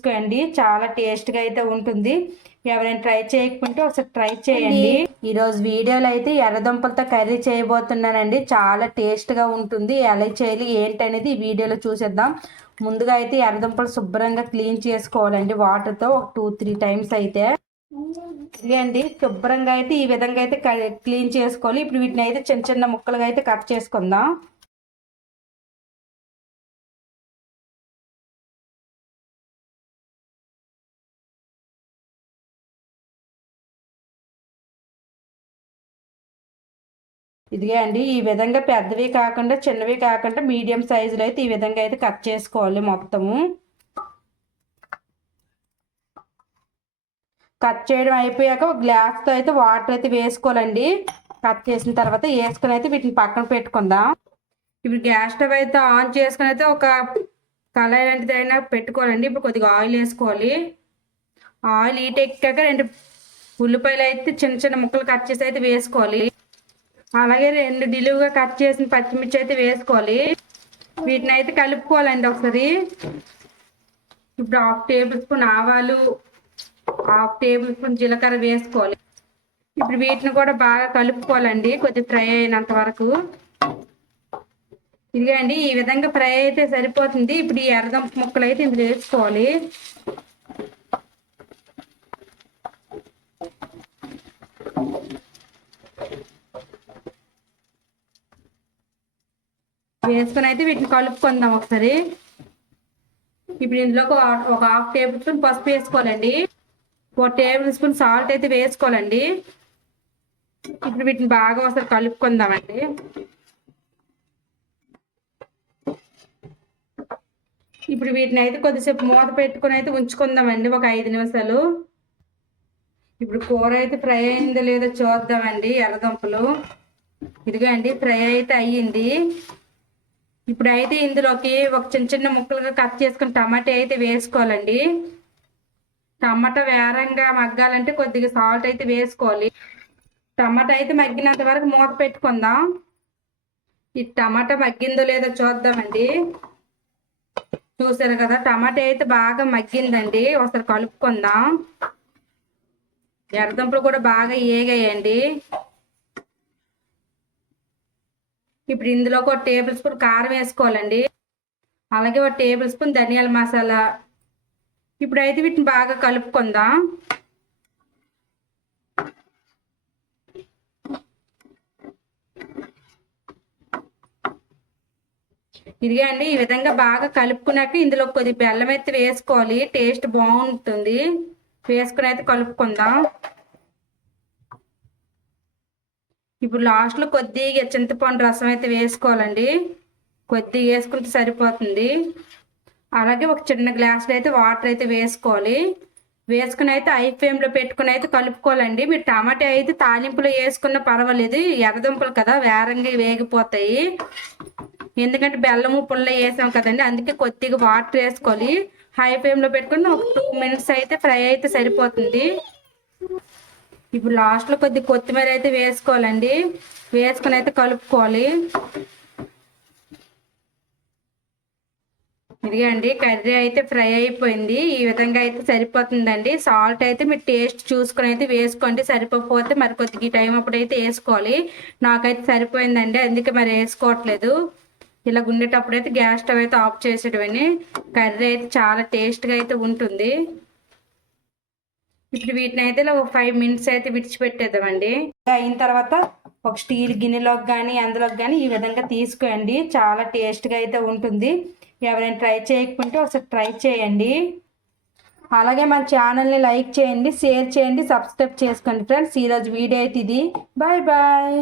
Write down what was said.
తీసుకోండి, చాలా టేస్ట్గా అయితే ఉంటుంది. ఎవరైనా ట్రై చేయకపోతే ఒకసారి ట్రై చేయండి. ఈరోజు వీడియోలో అయితే ఎర్రదుంపలతో కర్రీ చేయబోతున్నానండి. చాలా టేస్ట్గా ఉంటుంది. ఎలా చేయాలి ఏంటనేది ఈ వీడియోలో చూసేద్దాం. ముందుగా అయితే ఎర్రదుంపలు శుభ్రంగా క్లీన్ చేసుకోవాలండి వాటర్తో ఒక 2-3 టైమ్స్ అయితే. ఇదండి శుభ్రంగా అయితే ఈ విధంగా అయితే క్లీన్ చేసుకోవాలి. ఇప్పుడు వీటిని అయితే చిన్న చిన్న ముక్కలుగా అయితే కట్ చేసుకుందాం. ఇదిగే అండి ఈ విధంగా పెద్దవి కాకుండా చిన్నవి కాకుండా మీడియం సైజులో అయితే ఈ విధంగా అయితే కట్ చేసుకోవాలి. మొత్తము కట్ చేయడం అయిపోయాక ఒక గ్లాస్తో అయితే వాటర్ అయితే వేసుకోవాలండి. కట్ చేసిన తర్వాత వేసుకొని అయితే వీటిని పక్కన పెట్టుకుందాం. ఇప్పుడు గ్యాస్ స్టవ్ అయితే ఆన్ చేసుకుని అయితే ఒక కళాయి లాంటిది అయినా పెట్టుకోవాలండి. ఇప్పుడు కొద్దిగా ఆయిల్ వేసుకోవాలి. ఆయిల్ హీట్ ఎక్కాక 2 ఉల్లిపాయలు అయితే చిన్న చిన్న ముక్కలు కట్ చేసి అయితే వేసుకోవాలి. అలాగే 2 నిలువుగా కట్ చేసిన పచ్చిమిర్చి అయితే వేసుకోవాలి. వీటిని అయితే కలుపుకోవాలండి ఒకసారి. ఇప్పుడు 1/2 టేబుల్ స్పూన్ ఆవాలు, 1/2 టేబుల్ స్పూన్ జీలకర్ర వేసుకోవాలి. ఇప్పుడు వీటిని కూడా బాగా కలుపుకోవాలండి కొద్దిగా ఫ్రై అయినంత వరకు. ఇదిగండి ఈ విధంగా ఫ్రై అయితే సరిపోతుంది. ఇప్పుడు ఈ ఎర్రదుంప ముక్కలు అయితే ఇందులో వేసుకోవాలి. వేసుకొని అయితే వీటిని కలుపుకుందాం ఒకసారి. ఇప్పుడు ఇందులోకి ఒక 1/2 టేబుల్ స్పూన్ పసుపు వేసుకోవాలండి. 1 టేబుల్ స్పూన్ సాల్ట్ అయితే వేసుకోవాలండి. ఇప్పుడు వీటిని బాగా ఒకసారి కలుపుకుందామండి. ఇప్పుడు వీటిని అయితే కొద్దిసేపు మూత పెట్టుకుని అయితే ఉంచుకుందామండి ఒక 5 నిమిషాలు. ఇప్పుడు కూర అయితే ఫ్రై అయిందో లేదో చూద్దామండి. ఎర్రదుంపలు ఇదిగోండి ఫ్రై అయితే అయ్యింది. ఇప్పుడు అయితే ఇందులోకి ఒక చిన్న చిన్న ముక్కలుగా కట్ చేసుకుని టమాటా అయితే వేసుకోవాలండి. టమాటా వేరంగా మగ్గాలంటే కొద్దిగా సాల్ట్ అయితే వేసుకోవాలి. టమాటా అయితే మగ్గినంత వరకు మూత పెట్టుకుందాం. ఈ టమాటా మగ్గిందో లేదో చూద్దామండి. చూసారు కదా టమాటా అయితే బాగా మగ్గిందండి. ఒకసారి కలుపుకుందాం. ఎర్రదుంపలు కూడా బాగా ఏగాయండి. ఇప్పుడు ఇందులో 1 టేబుల్ స్పూన్ కారం వేసుకోవాలండి. అలాగే 1 టేబుల్ స్పూన్ ధనియాల మసాలా. ఇప్పుడు అయితే వీటిని బాగా కలుపుకుందాం. ఇదిగా అండి ఈ విధంగా బాగా కలుపుకున్నాక ఇందులో కొద్ది బెల్లం అయితే వేసుకోవాలి. టేస్ట్ బాగుంటుంది. వేసుకుని అయితే కలుపుకుందాం. ఇప్పుడు లాస్ట్లో కొద్దిగా చింతపండు రసం అయితే వేసుకోవాలండి. కొద్దిగా వేసుకుంటే సరిపోతుంది. అలాగే ఒక చిన్న గ్లాసులో అయితే వాటర్ అయితే వేసుకోవాలి. వేసుకుని అయితే హై ఫ్లేమ్లో పెట్టుకుని అయితే కలుపుకోవాలండి. మీరు టమాటా అయితే తాలింపులో వేసుకున్న పర్వాలేదు. ఎర్రదుంపలు కదా వేరంగా వేగిపోతాయి. ఎందుకంటే బెల్లము పుల్ల వేసాం కదండి, అందుకే కొద్దిగా వాటర్ వేసుకోవాలి. హై ఫ్లేమ్లో పెట్టుకుని ఒక 2 మినిట్స్ అయితే ఫ్రై అయితే సరిపోతుంది. ఇప్పుడు లాస్ట్లో కొద్ది కొత్తిమీర అయితే వేసుకోవాలండి. వేసుకుని అయితే కలుపుకోవాలి. ఇదిగండి కర్రీ అయితే ఫ్రై అయిపోయింది. ఈ విధంగా అయితే సరిపోతుందండి. సాల్ట్ అయితే మీరు టేస్ట్ చూసుకొని అయితే వేసుకోండి. సరిపోతే మరి కొద్దిగా టైం అప్పుడైతే వేసుకోవాలి. నాకైతే సరిపోయిందండి, అందుకే మరి వేసుకోవట్లేదు. ఇలా ఉండేటప్పుడైతే గ్యాస్ స్టవ్ అయితే ఆఫ్ చేసేటవని. కర్రీ అయితే చాలా టేస్ట్గా అయితే ఉంటుంది. ఇప్పుడు వీటిని అయితే ఒక 5 మినిట్స్ అయితే విడిచిపెట్టేద్దామండి. అయిన తర్వాత ఒక స్టీల్ గిన్నెలోకి కానీ అందులోకి కానీ ఈ విధంగా తీసుకోండి. చాలా టేస్ట్గా అయితే ఉంటుంది. ఎవరైనా ట్రై చేయకపోతే ఒకసారి ట్రై చేయండి. అలాగే మన ఛానల్ని లైక్ చేయండి, షేర్ చేయండి, సబ్స్క్రైబ్ చేసుకోండి ఫ్రెండ్స్. ఈరోజు వీడియో అయితే ఇది. Bye bye.